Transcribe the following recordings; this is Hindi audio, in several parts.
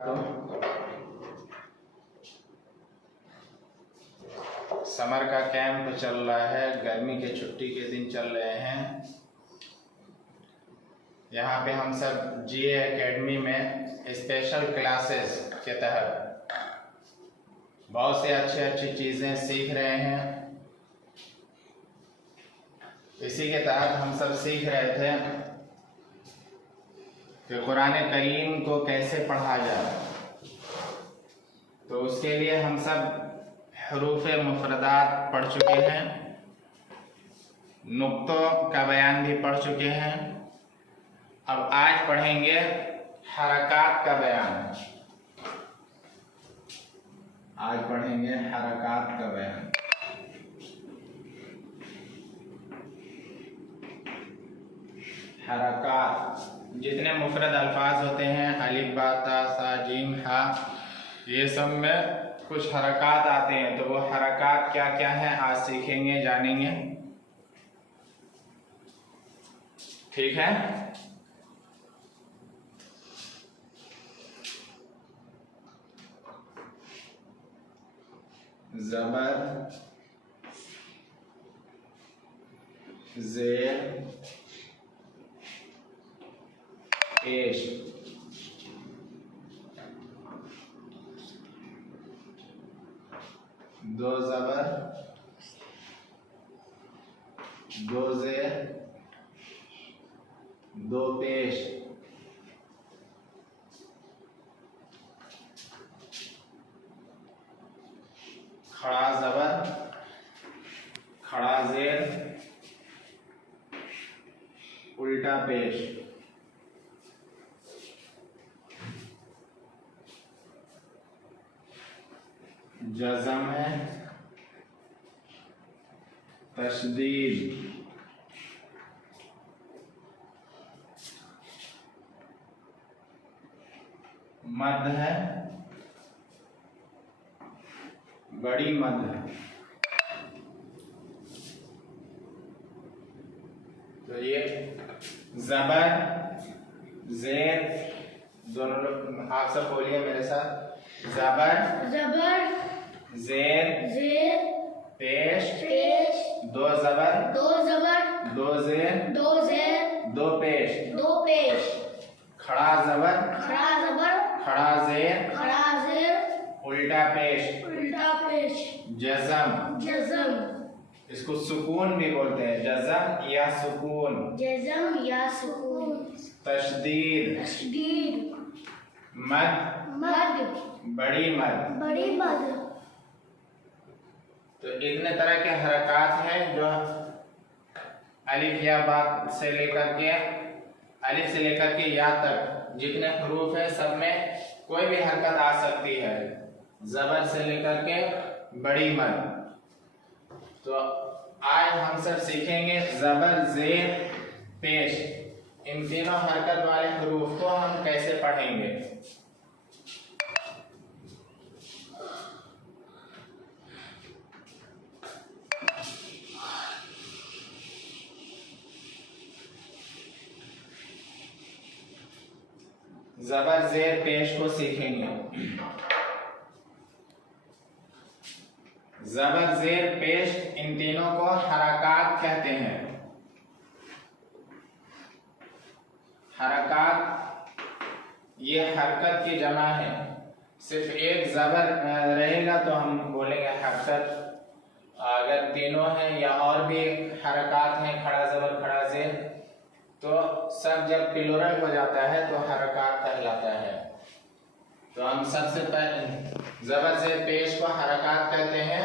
तो समर का कैंप चल रहा है, गर्मी के छुट्टी के दिन चल रहे हैं। यहाँ पे हम सब जीए एकेडमी में स्पेशल क्लासेस के तहत बहुत से अच्छी चीज़ें सीख रहे हैं। इसी के तहत हम सब सीख रहे थे कि कुरान करीम को कैसे पढ़ा जाए। तो उसके लिए हम सब हरूफ मुफरदात पढ़ चुके हैं, नुक्तों का बयान भी पढ़ चुके हैं। अब आज पढ़ेंगे हरकात का बयान। आज पढ़ेंगे हरकात का बयान। हरकात जितने मुफरद अल्फाज होते हैं, अलिफ बा ता सा जीम हा, ये सब में कुछ हरकात आते हैं। तो वो हरकात क्या क्या है आज सीखेंगे, जानेंगे। ठीक है। ज़बर, ज़ेर, पेश, दो ज़बर, दो ज़ेर, दो पेश, खड़ा ज़बर, खड़ा ज़ेर, उल्टा पेश, जज़म है, तशदीद, मद है, बड़ी मद है। तो ये ज़बर, ज़ेर, दोनों लोग आप सब बोलिए मेरे साथ। ज़बर, ज़बर, ज़ेर, ज़ेर, पेश, पेश, दो ज़बर, दो ज़बर, दो ज़ेर, दो ज़ेर, दो पेश, दो पेश, खड़ा ज़बर, खड़ा ज़बर, खड़ा ज़ेर, खड़ा ज़ेर, उल्टा पेश, उल्टा पेश, जज़म, जज़म, इसको सुकून भी बोलते हैं, जज़म या सुकून। जज़म या सुकून, तशदीद, तशदीद, मद, मद, बड़ी मद। बड़ी मद। तो इतने तरह के हरकात हैं जो अलिफ या बा से लेकर के अलिफ से लेकर के या तक जितने हरूफ है सब में कोई भी हरकत आ सकती है, ज़बर से लेकर के बड़ी मद। तो आज हम सब सीखेंगे ज़बर, ज़ेर, पेश, इन तीनों हरकत वाले हरूफ को हम कैसे पढ़ेंगे। ज़बर, ज़ेर, पेश को सीखेंगे। ज़बर, ज़ेर, पेश, इन तीनों को हरकात कहते हैं। हरकात ये हरकत की जमा है। सिर्फ एक ज़बर रहेगा तो हम बोलेंगे हरकत। अगर तीनों हैं या और भी हरकात हैं, खड़ा ज़बर, खड़ा ज़ेर, तो सब जब प्लुरल हो जाता है तो हरकात कहलाता है। तो हम सबसे पहले ज़बर, ज़ेर, पेश को हरकात कहते हैं।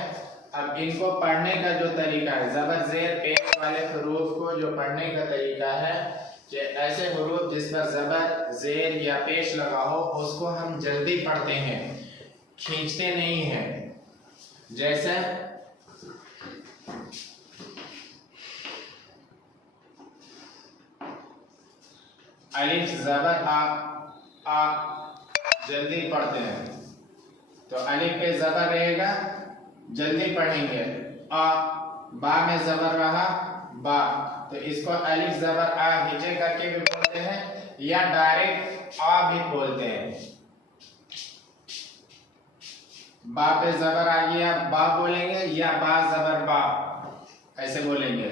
अब इनको पढ़ने का जो तरीका है, ज़बर, ज़ेर, पेश वाले हरूफ को जो पढ़ने का तरीका है कि ऐसे हरूफ जिस पर ज़बर, ज़ेर या पेश लगा हो उसको हम जल्दी पढ़ते हैं, खींचते नहीं हैं। जैसे अलिफ ज़बर आ जल्दी पढ़ते हैं। तो अलिफ पे ज़बर रहेगा, जल्दी पढ़ेंगे। बा में ज़बर रहा, बा, तो इसको अलिफ ज़बर आ नीचे करके भी बोलते हैं या डायरेक्ट आ भी बोलते हैं। बा पे जबर आ गया, बा बोलेंगे, या बा जबर बा ऐसे बोलेंगे।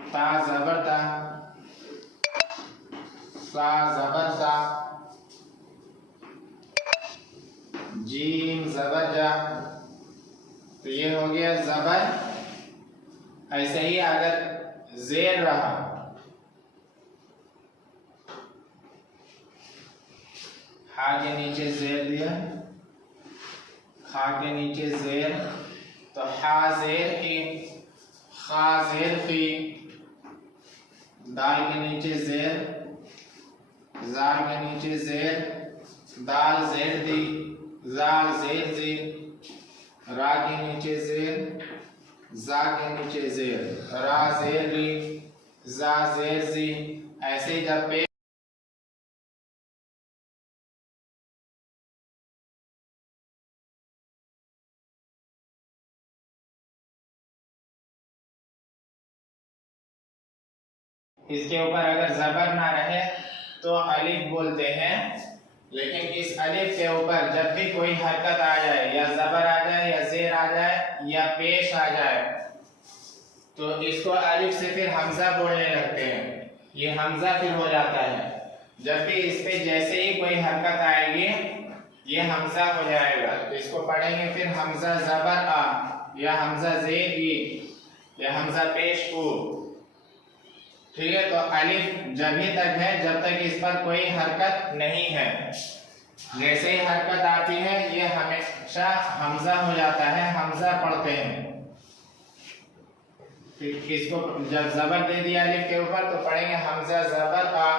ता जबर ता, सा जबर सा, जीम जबर जा। तो ये हो गया जबर। ऐसे ही अगर जेर रहा, हा के नीचे जेर दिया, खा के नीचे जेर, तो हा जेर की, खा जेर की, दाल के नीचे जेर, जाल के नीचे जेर, दाल जेर दी, जाल जेर जी, रा के नीचे जेर, जा के नीचे जेर, रा जेर री, जा जेर जी। ऐसे ही जब पे इसके ऊपर अगर जबर ना रहे तो अलिफ बोलते हैं। लेकिन इस अलिफ के ऊपर जब भी कोई हरकत आ जाए, या जबर आ जाए, या जेर आ जाए, या पेश आ जाए, तो इसको अलिफ से फिर हमजा बोलने लगते हैं। ये हमजा फिर हो जाता है। जब भी इस पे जैसे ही कोई हरकत आएगी ये हमजा हो जाएगा। तो इसको पढ़ेंगे फिर हमजा जबर आ, या हमजा जेर ई, या हमजा पेश उ। ठीक है, तो अलिफ जब ही तक है जब तक इस पर कोई हरकत नहीं है। जैसे ही हरकत आती है ये हमेशा हमजा हो जाता है, हमजा पढ़ते हैं। फिर इसको जब जबर दे दिया अलिफ के ऊपर तो पढ़ेंगे हमजा जबर आ।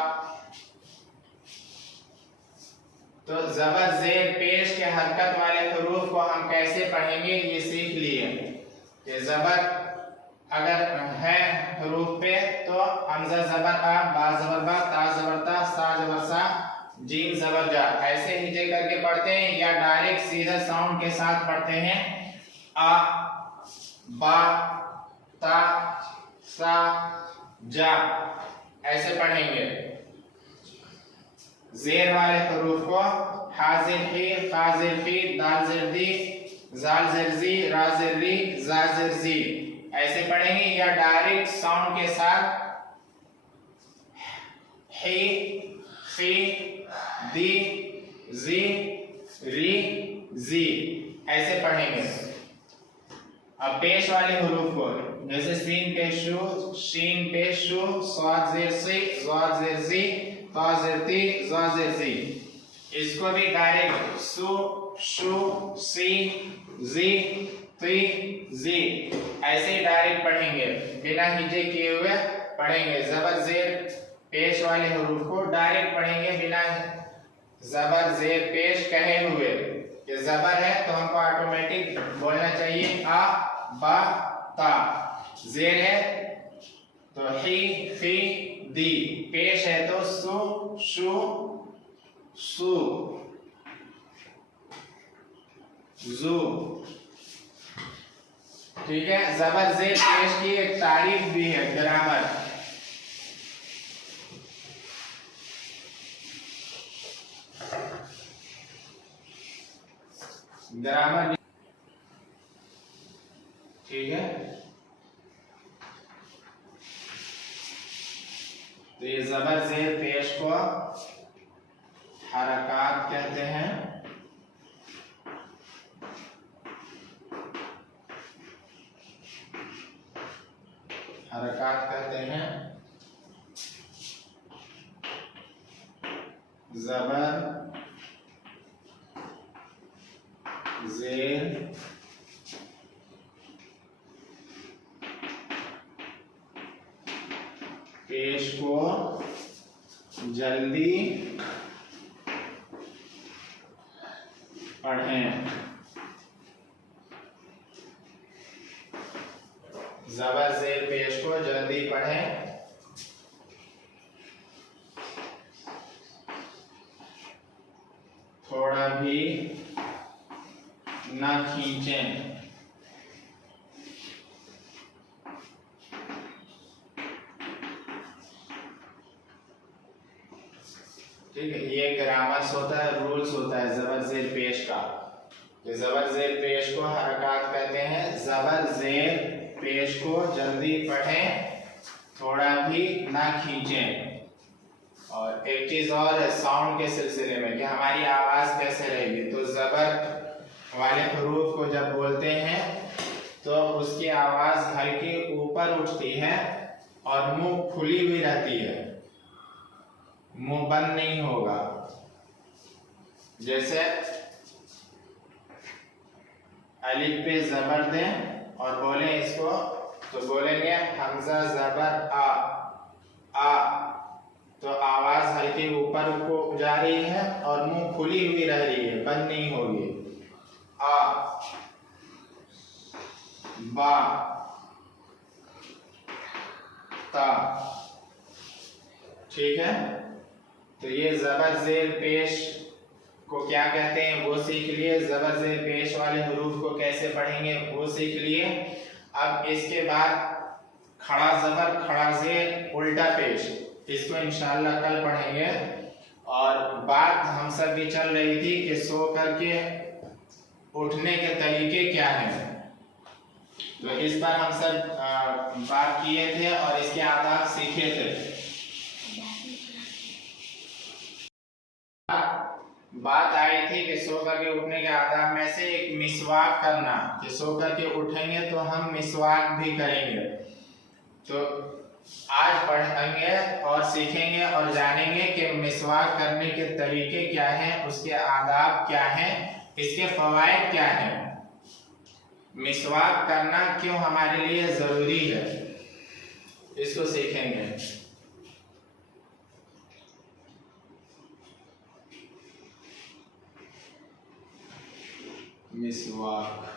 तो जबर जेर पेश के हरकत वाले हुरूफ को हम कैसे पढ़ेंगे ये सीख लिए। कि जबर अगर है हुरूफ पे तो हमजा जबर आ, बा जबर बा, ता जबर ता, सा जबर सा, जीम जबर जा। ऐसे नीचे करके पढ़ते हैं या डायरेक्ट सीधा साउंड के साथ पढ़ते हैं। आ, बा, ता, सा, जा ऐसे पढ़ेंगे। जेर वाले हुरूफ को हाजिर ही, फाजिर ही, दाल जेर दी, जाल जेर जी, रा जेर री, जा जेर जी ऐसे पढ़ेंगे। या डायरेक्ट साउंड के साथ ही, फी, दी, जी, री, जी ऐसे पढ़ेंगे। अब पेश वाले हुरूफ को जैसे सीन पेश शू, शीन पेश शू, स्वाद जेर सी, ज़ाद जेर जी, ता जेर ती, ज़ा जेर जी। इसको भी डायरेक्ट सु, शू, सी, जी, ती, जी ऐसे ही डायरेक्ट पढ़ेंगे, बिना हिजे किए हुए पढ़ेंगे। जबर जेर पेश वाले हुरूफ को डायरेक्ट पढ़ेंगे बिना जबर जेर पेश कहे हुए। ये जबर है तो हमको ऑटोमेटिक बोलना चाहिए आ, बा, ता। जेर है तो ही, फी, दी। पेश है तो सु, शू, सु, जू। ठीक है, जबर जेर पेश की एक तारीफ भी है, ग्रामर। ग्रामर ठीक है। तो ये जबर जेर पेश को हरकात कहते हैं। हरकात कहते हैं। जबर जेर पेश को जल्दी पढ़ें। जबर जेर पेश को जल्दी पढ़ें। थोड़ा भी ना खींचें। ठीक है, ये ग्रामर्स होता है, रूल्स होता है ज़बर ज़ेर पेश का। तो ज़बर ज़ेर पेश को हरकत कहते हैं। ज़बर ज़ेर पेश को जल्दी पढ़ें, थोड़ा भी ना खींचें। और एक चीज और है साउंड के सिलसिले में कि हमारी आवाज कैसे रहेगी। तो ज़बर वाले हरूफ को जब बोलते हैं तो उसकी आवाज हल्की ऊपर उठती है और मुंह खुली हुई रहती है, मुंह बंद नहीं होगा। जैसे अलिफ पे ज़बर दें और बोले इसको, तो बोलेंगे हमजा ज़बर आ, आ, तो आवाज हल्की ऊपर को जा रही है और मुंह खुली हुई रह रही है, बंद नहीं होगी। आ, बा, ता, ठीक है। तो ये ज़बर ज़ेर पेश को क्या कहते हैं वो सीख लिए। ज़बर ज़ेर पेश वाले हुरूफ को कैसे पढ़ेंगे वो सीख लिए। अब इसके बाद खड़ा ज़बर, खड़ा ज़ेर, उल्टा पेश, इसको इंशाअल्लाह कल पढ़ेंगे। और बात हम सब की चल रही थी कि सो करके उठने के तरीके क्या हैं, तो इस पर हम सब बात किए थे और इसके आदाब सीखे थे। बात आई थी कि सो करके उठने के आदाब में से एक मिसवाक करना, कि सो करके उठेंगे तो हम मिसवाक भी करेंगे। तो आज पढ़ेंगे और सीखेंगे और जानेंगे कि मिसवाक करने के तरीके क्या हैं, उसके आदाब क्या हैं, इसके फवायद क्या हैं, मिसवाक करना क्यों हमारे लिए जरूरी है, इसको सीखेंगे। मिसवाक,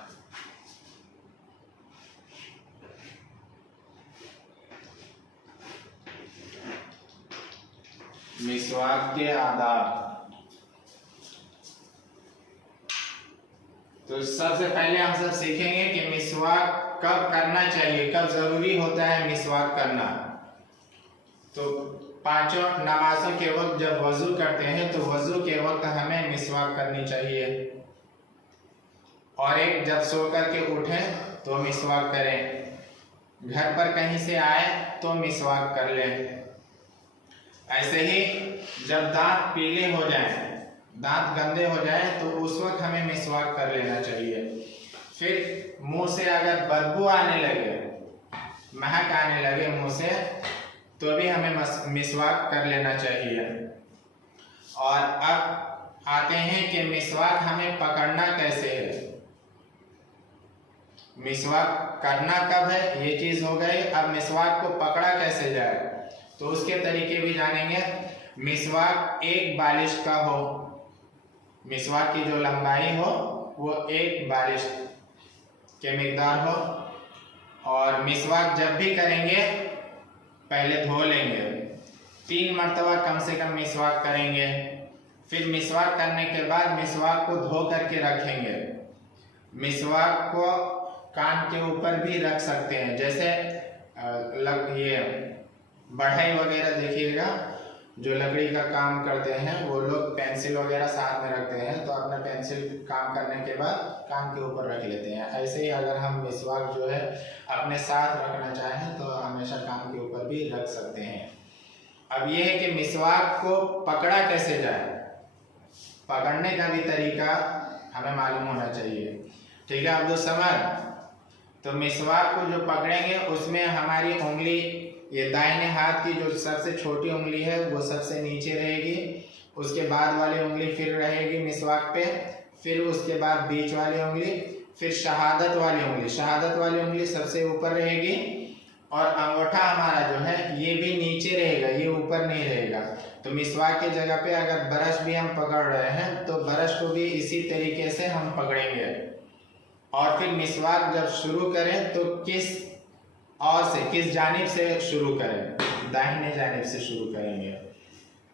मिसवाक के आदाब। तो सबसे पहले हम सब सीखेंगे कि मिसवाक कब करना चाहिए, कब जरूरी होता है मिसवाक करना। तो पांचों नमाजों के वक्त जब वजू करते हैं तो वजू के वक्त हमें मिसवाक करनी चाहिए। और एक जब सो करके उठें तो मिसवाक करें, घर पर कहीं से आए तो मिसवाक कर लें। ऐसे ही जब दांत पीले हो जाएं, दांत गंदे हो जाएं तो उस वक्त हमें मिसवाक कर लेना चाहिए। फिर मुंह से अगर बदबू आने लगे, महक आने लगे मुंह से, तो भी हमें मिसवाक कर लेना चाहिए। और अब आते हैं कि मिसवाक हमें पकड़ना कैसे है, मिसवाक करना कब है ये चीज हो गई। अब मिसवाक को पकड़ा कैसे जाए तो उसके तरीके भी जानेंगे। मिसवाक एक बालिश का हो, मिसवाक की जो लंबाई हो वो एक बालिश के मिकदार हो। और मिसवाक जब भी करेंगे पहले धो लेंगे, 3 मरतबा कम से कम मिसवाक करेंगे। फिर मिसवाक करने के बाद मिसवाक को धो करके रखेंगे। मिसवाक को कान के ऊपर भी रख सकते हैं, जैसे ये बढ़ई वगैरह देखिएगा, जो लकड़ी का काम करते हैं वो लोग पेंसिल वगैरह साथ में रखते हैं, तो अपना पेंसिल काम करने के बाद कान के ऊपर रख लेते हैं। ऐसे ही अगर हम मिसवाक जो है अपने साथ रखना चाहें तो हमेशा कान के ऊपर भी रख सकते हैं। अब ये है कि मिसवाक को पकड़ा कैसे जाए, पकड़ने का भी तरीका हमें मालूम होना चाहिए। ठीक है अब्दुल समद, तो मिसवाक को जो पकड़ेंगे उसमें हमारी उंगली, ये दाहिने हाथ की जो सबसे छोटी उंगली है वो सबसे नीचे रहेगी, उसके बाद वाली उंगली फिर रहेगी मिसवाक पे, फिर उसके बाद बीच वाली उंगली, फिर शहादत वाली उंगली, शहादत वाली उंगली सबसे ऊपर रहेगी। और अंगूठा हमारा जो है ये भी नीचे रहेगा, ये ऊपर नहीं रहेगा। तो मिसवाक की जगह पे अगर ब्रश भी हम पकड़ रहे हैं तो ब्रश को भी इसी तरीके से हम पकड़ेंगे। और फिर मिसवाक जब शुरू करें तो किस जानिब से शुरू करें, दाहिने जानिब से शुरू करेंगे।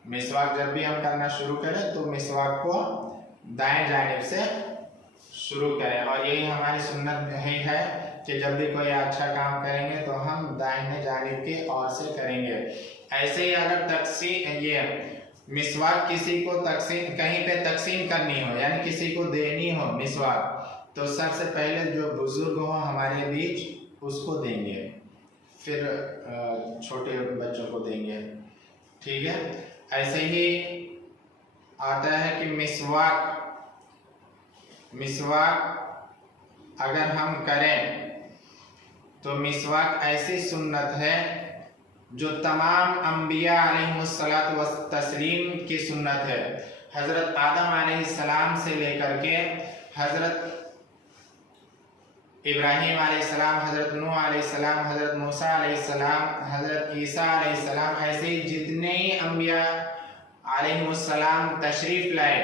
मिसवाक जब भी हम करना शुरू करें तो मिसवाक को दाएं जानिब से शुरू करें। और यही हमारी सुन्नत है कि जब भी कोई अच्छा काम करेंगे तो हम दाहिने जानिब की ओर से करेंगे। ऐसे ही अगर मिसवाक किसी को तकसीम कहीं पे तकसीम करनी हो, यानी किसी को देनी हो मिसवाक, तो सबसे पहले जो बुजुर्ग हो हमारे बीच उसको देंगे, फिर छोटे बच्चों को देंगे। ठीक है। ऐसे ही आता है कि मिसवाक अगर हम करें तो मिसवाक ऐसी सुन्नत है जो तमाम अंबिया अलैहिमुस्सलातु वस्सलाम की सुन्नत है। हज़रत आदम अलैहिस्सलाम से लेकर के हज़रत इब्राहीम अलैहिस्सलाम, हज़रत नूह अलैहिस्सलाम, हज़रत मूसा अलैहिस्सलाम, हज़रत ईसा अलैहिस्सलाम, ऐसे ही जितने ही अंबिया अलैहिमुस्सलाम तशरीफ़ लाए,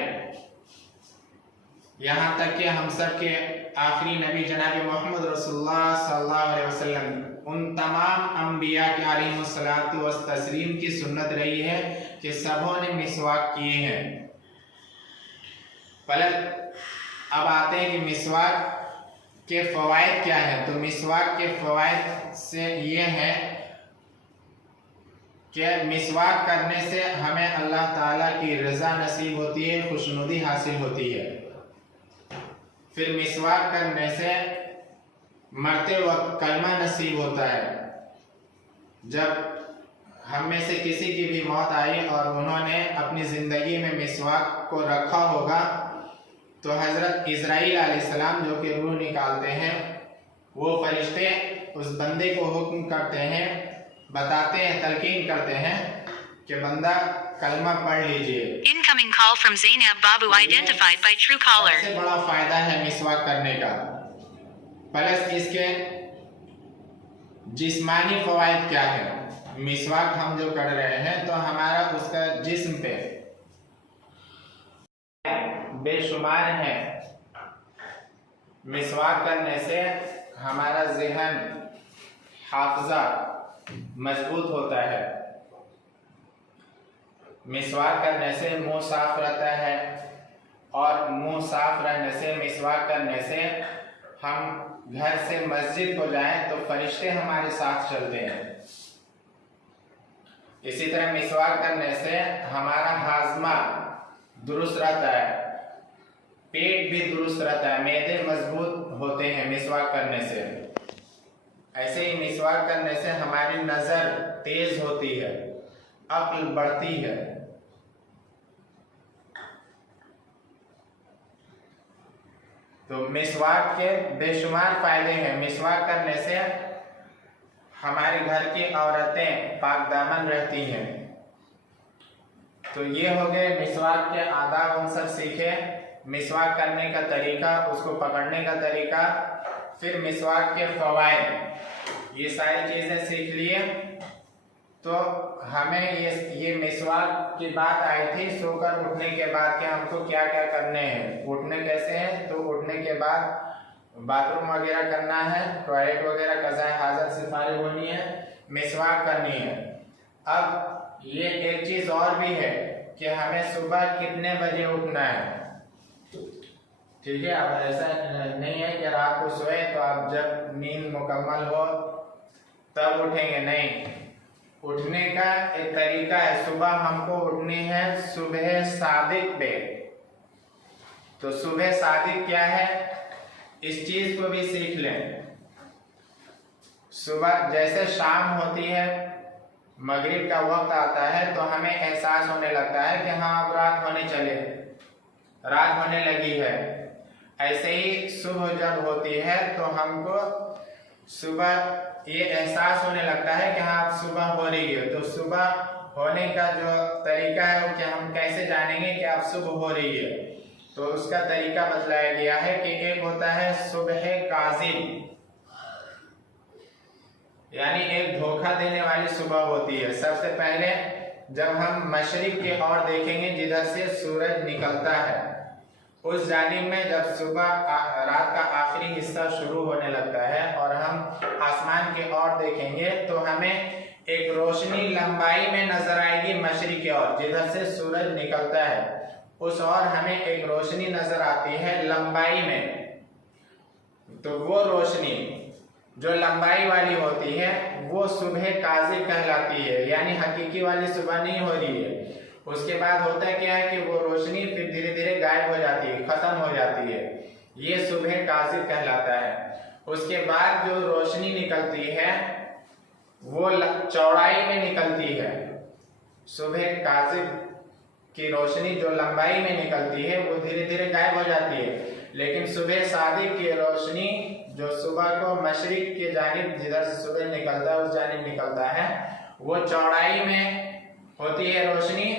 यहाँ तक कि हम सब के आखिरी नबी जनाब मोहम्मद रसूलुल्लाह सल्लल्लाहु अलैहि वसल्लम, उन तमाम अंबिया के अलैहिमुस्सलातु वस्सलाम की सुन्नत रही है कि सबों ने मिसवाक किए हैं। अब आते हैं कि मिसवाक के फ़वाइद क्या है। तो मिसवाक के फ़वाइद से ये है कि मिसवाक करने से हमें अल्लाह ताला की रज़ा नसीब होती है, खुशनुदी हासिल होती है। फिर मिसवाक करने से मरते वक्त कलमा नसीब होता है। जब हम में से किसी की भी मौत आई और उन्होंने अपनी ज़िंदगी में मिसवाक को रखा होगा, तो हज़रत इज़राइल अलैहिस्सलाम जो कि रूह निकालते हैं, वो फरिश्ते उस बंदे को हुक्म करते हैं, बताते हैं, तलकीन करते हैं कि बंदा कलमा पढ़ लीजिए। Incoming call from Zainab Babu identified by Truecaller. सबसे बड़ा फायदा है मिसवाक करने का। प्लस इसके जिस्मानी फ़वाइद क्या है। मिसवाक हम जो कर रहे हैं तो हमारा उसका जिस्म पे बेशुमार है। मिसवाक करने से हमारा ज़हन, हाफ़िज़ा मजबूत होता है। मिसवाक करने से मुंह साफ रहता है, और मुंह साफ रहने से, मिसवाक करने से हम घर से मस्जिद को जाएं तो फरिश्ते हमारे साथ चलते हैं। इसी तरह मिसवाक करने से हमारा हाजमा दुरुस्त रहता है, पेट भी दुरुस्त रहता है, मैदे मजबूत होते हैं मिसवाक करने से। ऐसे ही मिसवाक करने से हमारी नज़र तेज होती है, अक्ल बढ़ती है। तो मिसवाक के बेशुमार फायदे हैं। मिसवाक करने से हमारे घर की औरतें पाक दामन रहती हैं। तो ये हो गए मिसवाक के आदाब, हम सब सीखे। मिसवाक करने का तरीका, उसको पकड़ने का तरीका, फिर मिसवाक के फ़वाइद, ये सारी चीज़ें सीख लिए। तो हमें ये मिसवाक की बात आई थी सोकर उठने के बाद कि हमको क्या क्या करने हैं। उठने कैसे हैं, तो उठने के बाद बाथरूम वगैरह करना है, टॉयलेट वगैरह कज़ाए हाजत से फारिग होनी है, मिसवाक करनी है। अब ये एक चीज़ और भी है कि हमें सुबह कितने बजे उठना है। ठीक है। अब ऐसा नहीं है कि रात को सोए तो आप जब नींद मुकम्मल हो तब उठेंगे, नहीं। उठने का एक तरीका है। सुबह हमको उठनी है सुबह सादिक पे। तो सुबह सादिक क्या है, इस चीज को भी सीख लें। सुबह जैसे शाम होती है, मगरिब का वक्त आता है, तो हमें एहसास होने लगता है कि हाँ अब रात होने लगी है। ऐसे ही सुबह जब होती है तो हमको सुबह ये एहसास होने लगता है कि हाँ अब सुबह हो रही है। तो सुबह होने का जो तरीका है वो कि हम कैसे जानेंगे कि अब सुबह हो रही है, तो उसका तरीका बतलाया गया है कि एक होता है सुबह काज़िब, यानी एक धोखा देने वाली सुबह होती है। सबसे पहले जब हम मशरिक की ओर देखेंगे, जिधर से सूरज निकलता है, उस जानिब में जब सुबह रात का आखिरी हिस्सा शुरू होने लगता है और हम आसमान की ओर देखेंगे, तो हमें एक रोशनी लंबाई में नजर आएगी मशरिक की ओर, जिधर से सूरज निकलता है उस ओर हमें एक रोशनी नजर आती है लंबाई में। तो वो रोशनी जो लंबाई वाली होती है वो सुबह काज़िब कहलाती है, यानी हकीकी वाली सुबह नहीं हो रही है। उसके बाद होता है क्या है कि वो रोशनी फिर धीरे धीरे गायब हो जाती है, खत्म हो जाती है। ये सुबह काज़िब कहलाता है। उसके बाद जो रोशनी निकलती है वो चौड़ाई में निकलती है। सुबह काज़िब की रोशनी जो लंबाई में निकलती है वो धीरे धीरे गायब हो जाती है, लेकिन सुबह सादिक की रोशनी जो सुबह को मशरिक के जानिब, जिधर से सुबह निकलता है उस जानिब निकलता है, वो चौड़ाई में होती है रोशनी,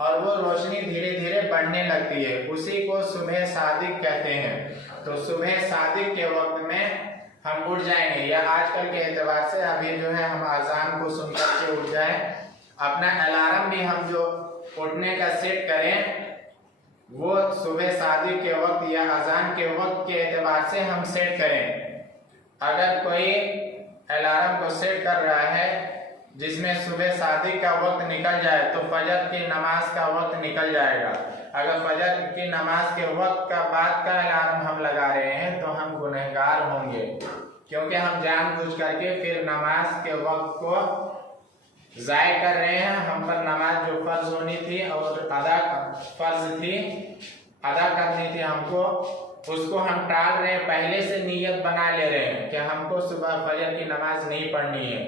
और वो रोशनी धीरे धीरे बढ़ने लगती है। उसी को सुबह सादिक कहते हैं। तो सुबह सादिक के वक्त में हम उठ जाएंगे, या आजकल के एतबार से अभी जो है हम अजान को सुनकर के उठ जाए। अपना अलार्म भी हम जो उठने का सेट करें वो सुबह सादिक के वक्त या अजान के वक्त के एतबार से हम सेट करें। अगर कोई अलार्म को सेट कर रहा है जिसमें सुबह सादिक का वक्त निकल जाए तो फजर की नमाज का वक्त निकल जाएगा। अगर फजर की नमाज के वक्त का बाद का अलार्म हम लगा रहे हैं तो हम गुनहगार होंगे, क्योंकि हम जानबूझ करके फिर नमाज के वक्त को ज़ाय कर रहे हैं। हम पर नमाज जो फर्ज होनी थी और अदा करनी थी हमको, उसको हम टाल रहे हैं, पहले से नीयत बना ले रहे हैं कि हमको सुबह फजर की नमाज नहीं पढ़नी है।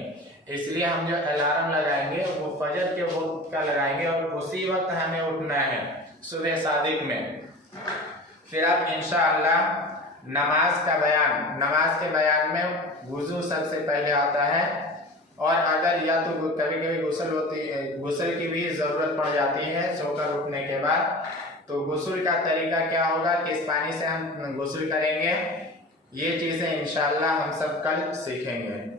इसलिए हम जो अलार्म लगाएंगे वो फजर के वक्त का लगाएंगे और उसी वक्त हमें उठना है सुबह सादिक में। फिर अब इंशाअल्लाह नमाज का बयान, नमाज के बयान में वुजू सबसे पहले आता है, और अगर या तो कभी कभी गुस्ल की भी ज़रूरत पड़ जाती है सोकर उठने के बाद, तो गुस्ल का तरीका क्या होगा, किस पानी से हम गुस्ल करेंगे, ये चीज़ें इंशाअल्लाह हम सब कल सीखेंगे।